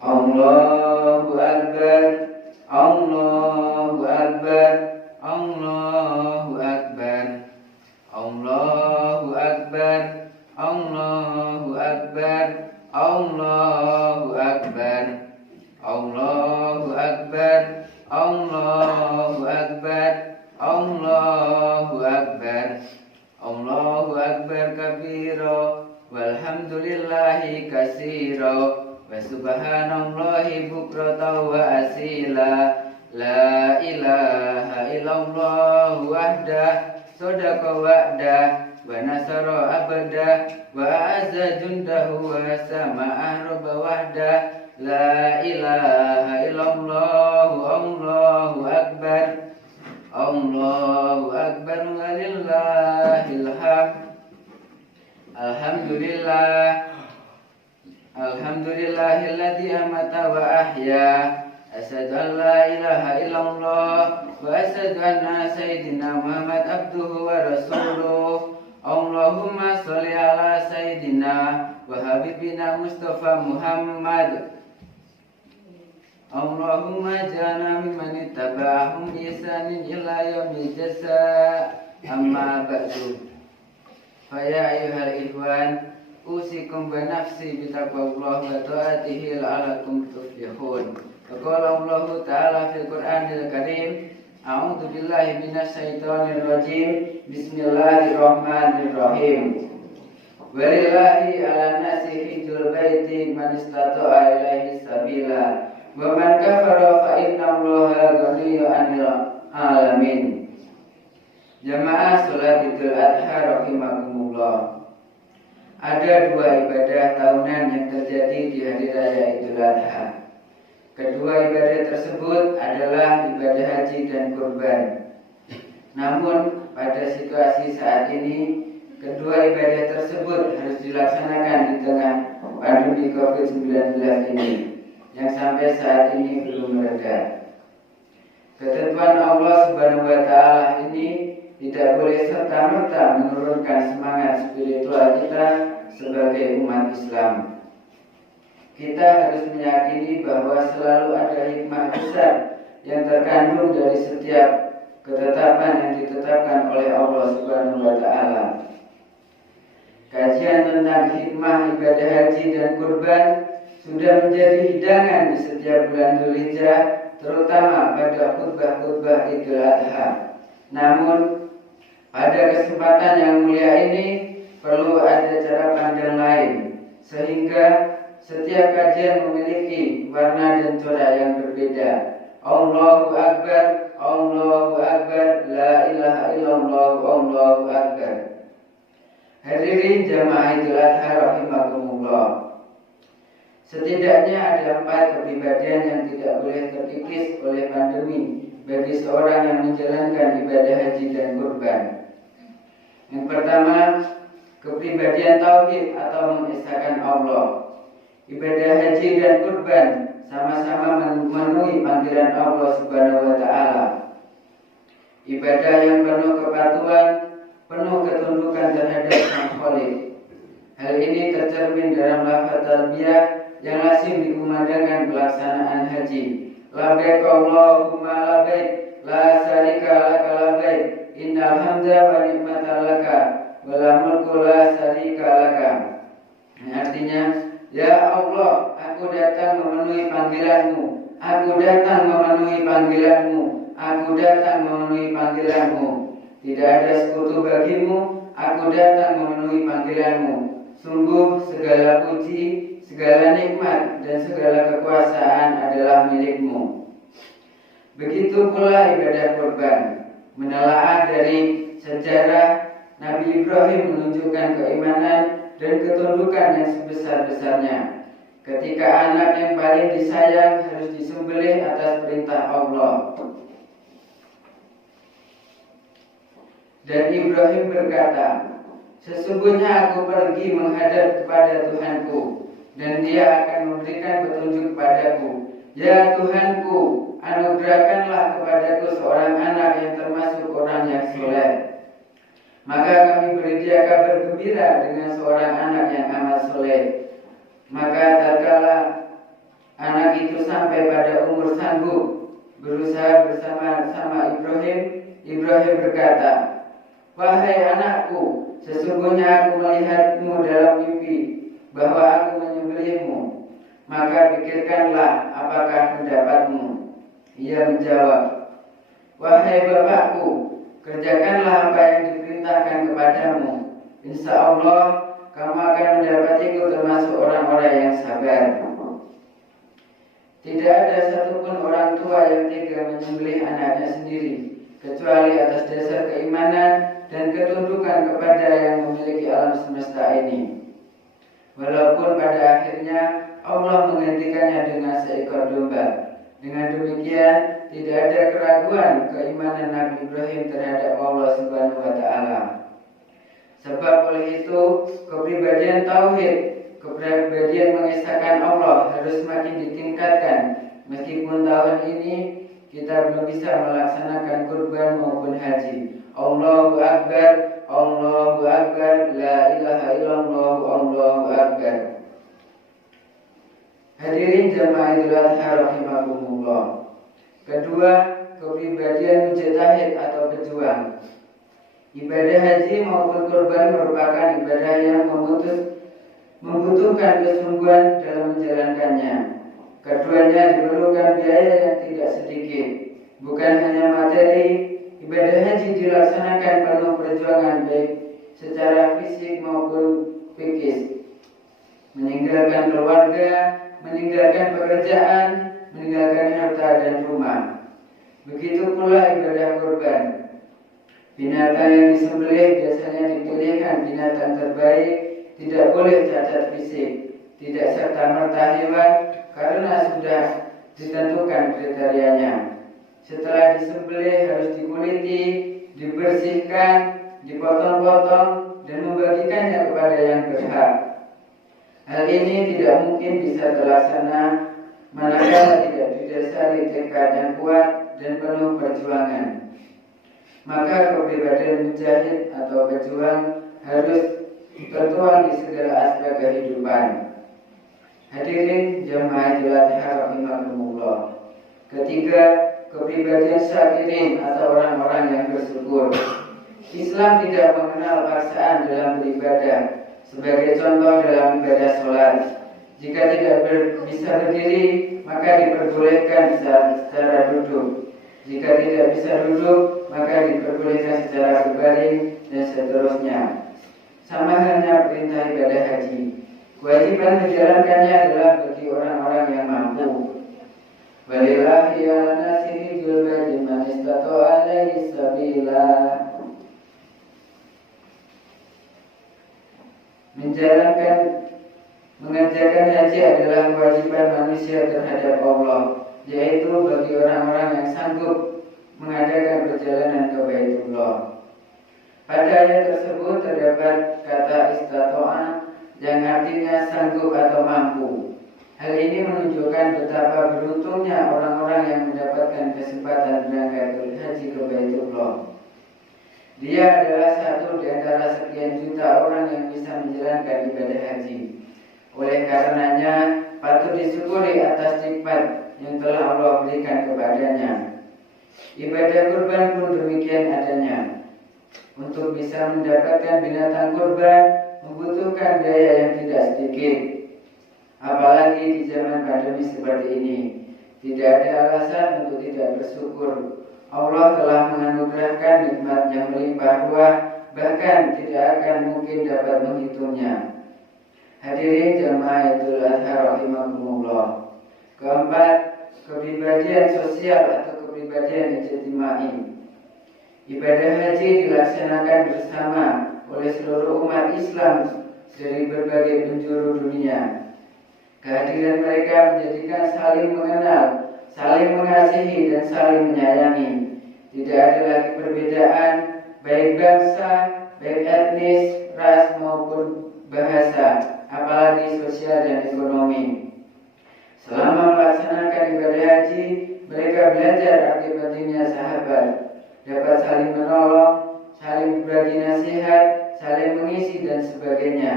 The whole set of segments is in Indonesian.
Allahu Akbar, Allahu Akbar, Allahu Akbar, Allahu Akbar, Allahu Akbar, Allahu Akbar, Allahu Akbar, Allahu Akbar, Allahu Akbar, Allahu Akbar kabira, walhamdulillahi katsira. Wa subhanallahi bukratan wa asila. La ilaha illallah wahdah sadaqa wa'dah wa nasara abada wa azza jundahu wa sama'a rabba wahdah. La ilaha illallah Allahu akbar, Allahu akbar walillahil hamd. Alhamdulillah, alhamdulillahilladzi amata wa ahya. Asyhadu an la ilaha illallah wa asyhadu anna sayyidina Muhammad abduhu wa rasuluh. Allahumma sholli ala sayyidina wa habibina Mustafa Muhammad. Allahumma ja'alna mimman ittaba'ahum bi ihsanin ila yaumil jazaa. Amma ba'du. Fa ya ayyuhal ikhwan, usikum wa nafsi bi taqwallah wa ta'atihi la'allakum tuflihun. Qala Allah Ta'ala fil Qur'anil Karim, a'udzu billahi minasy syaithanir rajim. Bismillahirrahmanirrahim. Walillahi 'alan nasi hijjul baiti man istata'a ilaihi sabila. Wa man kafara fa innallaha ghaniyyun 'anil 'alamin. Jamaah salat Idul Adha rahimakumullah. Ada dua ibadah tahunan yang terjadi di hari raya Idul Adha. Kedua ibadah tersebut adalah ibadah haji dan kurban. Namun pada situasi saat ini, kedua ibadah tersebut harus dilaksanakan di tengah pandemi COVID-19 ini yang sampai saat ini belum mereda. Ketentuan Allah Subhanahu wa Ta'ala ini tidak boleh serta-merta menurunkan semangat spiritual kita sebagai umat Islam. Kita harus meyakini bahwa selalu ada hikmah besar yang terkandung dari setiap ketetapan yang ditetapkan oleh Allah Subhanahu wa Ta'ala. Kajian tentang hikmah ibadah haji dan kurban sudah menjadi hidangan di setiap bulan Dzulhijjah, terutama pada khutbah-khutbah Idul Adha. Namun pada kesempatan yang mulia ini perlu ada cara pandang lain, sehingga setiap kajian memiliki warna dan corak yang berbeda. Allahu Akbar, Allahu Akbar, La ilaha illallah, Allahu Akbar. Hadirin jamaah Idul Adha rahimakumullah. Setidaknya ada 4 kepribadian yang tidak boleh terkikis oleh pandemi bagi seorang yang menjalankan ibadah haji dan kurban. Yang pertama, kepribadian tauhid atau mengesahkan Allah. Ibadah haji dan kurban sama-sama memenuhi panggilan Allah Subhanahu wa Ta'ala. Ibadah yang penuh kepatuhan, penuh ketundukan terhadap Sang Khalik. Hal ini tercermin dalam lafaz talbiyah yang lazim dikumandangkan pelaksanaan haji. Labbaik Allahumma labbaik, la syarika laka labbaik, innal hamda wa ni'mata laka, wa la mulku la syarika laka. Artinya, ya Allah, aku datang memenuhi panggilanmu, aku datang memenuhi panggilanmu, aku datang memenuhi panggilanmu. Tidak ada sekutu bagimu, aku datang memenuhi panggilanmu. Sungguh segala puji, segala nikmat dan segala kekuasaan adalah milikmu. Begitu pula ibadah kurban. Menelaah dari sejarah, Nabi Ibrahim menunjukkan keimanan dan ketundukan yang sebesar-besarnya. Ketika anak yang paling disayang harus disembelih atas perintah Allah. Dan Ibrahim berkata, sesungguhnya aku pergi menghadap kepada Tuhanku, dan Dia akan memberikan petunjuk kepadaku. Ya Tuhanku, anugerahkanlah kepadaku seorang anak yang termasuk orang yang soleh. Maka kami beri dia kabar gembira dengan seorang anak yang amat soleh. Maka tatkala anak itu sampai pada umur sanggup berusaha bersama-sama Ibrahim berkata, "Wahai anakku, sesungguhnya aku melihatmu dalam mimpi bahwa aku menyembelihmu. Maka pikirkanlah apakah pendapatmu." Ia menjawab, "Wahai bapakku, kerjakanlah apa yang diperintahkan kepadamu. Insya Allah kamu akan mendapatiku termasuk orang-orang yang sabar." Tidak ada satupun orang tua yang tega menyembelih anaknya sendiri, kecuali atas dasar keimanan dan ketundukan kepada yang memiliki alam semesta ini. Walaupun pada akhirnya Allah menggantikannya dengan seekor domba. Dengan demikian, tidak ada keraguan keimanan Nabi Ibrahim terhadap Allah Subhanahu wa Ta'ala. Sebab oleh itu, kepribadian tauhid, kepribadian mengesahkan Allah harus semakin ditingkatkan. Meskipun tahun ini kita belum bisa melaksanakan kurban maupun haji. Allahu Akbar, Allahu Akbar, la ilaha illallah, Allahu Akbar. Hadirin jamaah Idul Adha rahimakumullah. Kedua, kepribadian mujtahid atau pejuang. Ibadah haji maupun kurban merupakan ibadah yang membutuhkan kesungguhan dalam menjalankannya. Keduanya diperlukan biaya yang tidak sedikit. Bukan hanya materi, ibadah haji dilaksanakan penuh perjuangan baik secara fisik maupun psikis. Meninggalkan keluarga, meninggalkan pekerjaan, meninggalkan harta dan rumah. Begitu pula ibadah kurban. Binatang yang disembelih biasanya dipilihkan binatang terbaik, tidak boleh cacat fisik, tidak serta-merta hewan karena sudah ditentukan kriterianya. Setelah disembelih harus dikuliti, dibersihkan, dipotong-potong dan membagikannya kepada yang berhak. Hal ini tidak mungkin bisa terlaksana manakala tidak didasari tekad yang kuat dan penuh perjuangan. Maka kepribadian mujahid atau pejuang harus tertuang di segala aspek kehidupan. Hadirin jamaah Idul Adha rahimakumullah. Ketiga, kepribadian syakirin atau orang-orang yang bersyukur. Islam tidak mengenal paksaan dalam beribadah. Sebagai contoh dalam ibadah sholat, jika tidak bisa berdiri, maka diperbolehkan secara duduk. Jika tidak bisa duduk, maka diperbolehkan secara berbaring dan seterusnya. Sama halnya perintah ibadah haji. Kewajiban menjalankannya adalah bagi orang-orang yang mampu. Walillahi 'alan nasi hijjul baiti man istata'a ilaihi sabila. Mengerjakan haji adalah kewajiban manusia terhadap Allah, yaitu bagi orang-orang yang sanggup mengadakan perjalanan ke Baitullah. Pada ayat tersebut terdapat kata istata'a yang artinya sanggup atau mampu. Hal ini menunjukkan betapa beruntungnya orang-orang yang mendapatkan kesempatan berangkat haji ke Baitullah. Dia adalah satu di antara sekian juta orang yang bisa menjalankan ibadah haji. Oleh karenanya, patut disyukuri atas nikmat yang telah Allah berikan kepadanya. Ibadah kurban pun demikian adanya. Untuk bisa mendapatkan binatang kurban membutuhkan biaya yang tidak sedikit. Apalagi di zaman pandemi seperti ini, tidak ada alasan untuk tidak bersyukur. Allah telah menganugerahkan nikmat yang melimpah ruah, bahkan tidak akan mungkin dapat menghitungnya. Hadirin jamaah Idul Adha rahimakumullah. Keempat, kepribadian sosial atau kepribadian ijtimai. Ibadah haji dilaksanakan bersama oleh seluruh umat Islam dari berbagai penjuru dunia. Kehadiran mereka menjadikan saling mengenal, saling mengasihi dan saling menyayangi. Tidak ada lagi perbedaan baik bangsa, baik etnis, ras maupun bahasa, apalagi sosial dan ekonomi. Selama melaksanakan ibadah haji, mereka belajar arti pentingnya sahabat, dapat saling menolong, saling berbagi nasihat, saling mengisi dan sebagainya.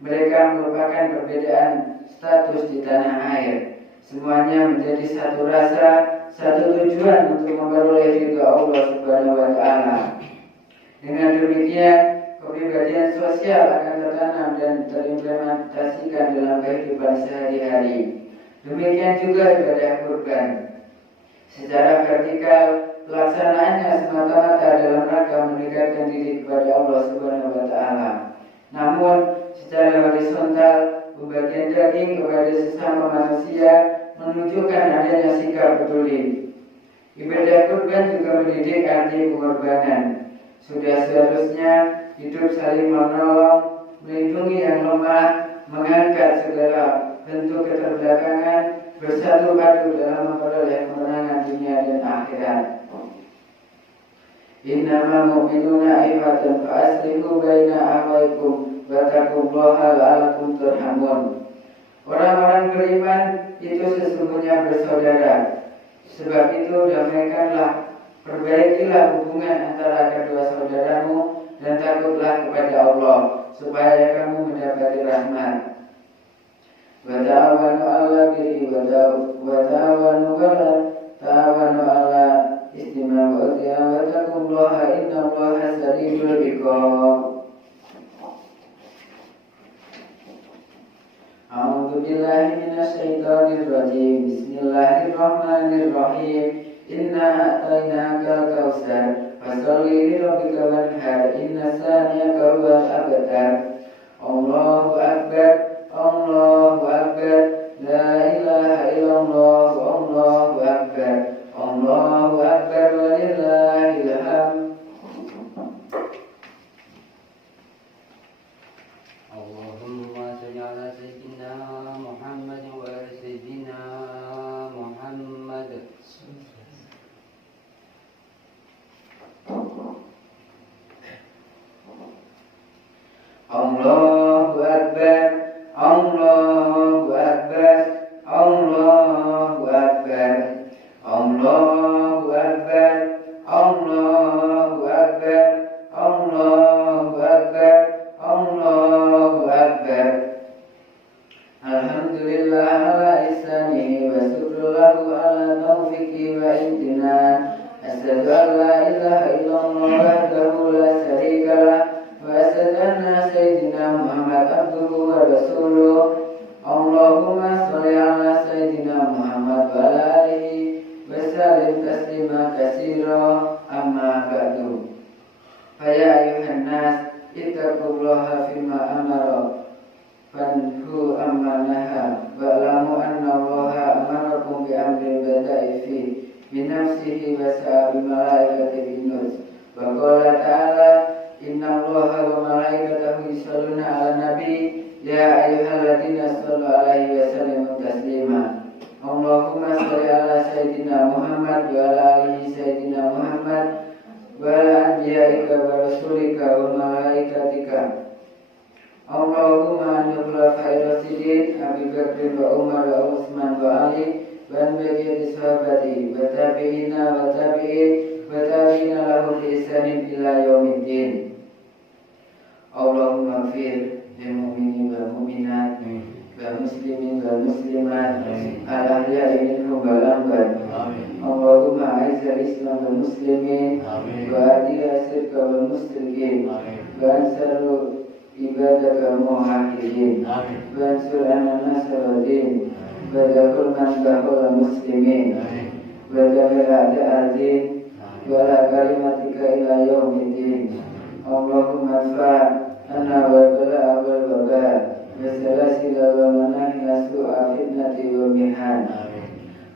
Mereka merupakan perbedaan status di tanah air. Semuanya menjadi satu rasa, satu tujuan untuk memperoleh ridho Allah Subhanahu wa Ta'ala. Dengan demikian, kepribadian sosial akan tertanam dan terimplementasikan dalam kehidupan sehari-hari. Demikian juga ibadah kurban. Secara vertikal, pelaksanaannya semata-mata dalam rangka mendekatkan diri kepada Allah Subhanahu wa Ta'ala. Namun, secara horizontal, pembagian daging kepada sesama manusia menunjukkan adanya sikap peduli. Ibadah kurban juga mendidik arti pengorbanan. Sudah seharusnya hidup saling menolong, melindungi yang lemah, mengangkat segala bentuk keterbelakangan, bersatu padu dalam memperoleh kemenangan dunia dan akhirat. Innamal mu'minuna ikhwatun fa aslihu baina akhawaykum wa taqullaha la'allakum turhamun. Orang-orang beriman itu sesungguhnya bersaudara. Sebab itu damaikanlah, perbaikilah hubungan antara kedua saudaramu dan takutlah kepada Allah supaya kamu mendapati rahmat. Wa ta'awanu 'alal birri wa ta'awanu 'ala istimna wa taqullaha innallaha shadidul 'iqab. A'udzu billahi minasy syaithanir rajim. Bismillahirrahmanirrahim. Inna a'tainakal kautsar fasholli li rabbika wanhar inna saniyaka huwal abtar. Allahu akbar, Allahu akbar, la ilaha illallah, Allahu akbar, Allahu akbar walillahil hamd. Allahumma shalli ala sayyidina Muhammad wa ala sayyidina Muhammad. Allahu akbar, Allahu akbar, Allahu akbar, Allahu akbar, Allahu akbar, Allahu akbar, Allahu akbar. Alhamdulillah ala ihsanihi wa syukrullahu ala taufiqi wa imtinan. Asyhadu an la ilaha illallah wahdahu la syarika lah wa asyhadu anna sayyidina Muhammad abduhu wa rasuluh. Allahumma sholli ala sayyidina Muhammad wa ala alihi wa sallim taslima katsira. Amma ba'du. Fa ya ayyuhan nas ittaqullaha fima amara fanhu amma naha wa'lamu anna Allaha amarakum bi amrin bada'i fi min nafsihi wa sa'a bi malaikati bin nus. Wa qala ta'ala inna Allaha wa malaikatahu yusholluna 'alan nabi ya ayyuhalladzina shallu 'alaihi wa sallimu taslima. Allahumma shalli ala sayyidina Muhammad wa ala alihi sayyidina Muhammad wa ala anbiya'ika wa rasulika wa malaikatika. Allahumma anna khulafa'ir rasyidin Abi Bakr wa Umar wa Utsman wa Ali wa baqiyati sahabati wa tabi'ina wa tabi'ina lahum bi ihsanin ila yaumiddin. Allahumma ighfir lil mu'minin wal mu'minat wal muslimin wal muslimat al ahya'i minhum wal amwat. Allahumma a'izzal islam wal muslimin wa adil syirka wal musyrikin wa ansur ibadaka muwahhidin wa ansur an-nasruddin wa dakul man bahul muslimin wa damir a'da'ad-din wa la kalimatika ila yaumiddin. Allahumma fa'anna wa bala'a wal waba wa salasila wa manahina su'a fitnati wa mihan.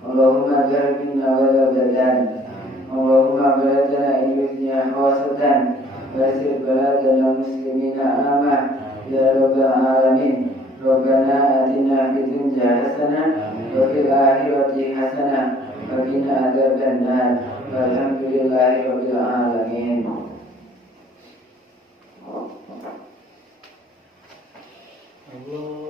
Allahumma jar minna wa la badan. Allahumma baladana indusnya khawasatan wasir baladana muslimina amah ya rabbal alamin. Rabbana atina fid dunya hasanah wa fil akhirati hasanah wa qina adzabannar. Walhamdulillahi rabbil alamin. Allah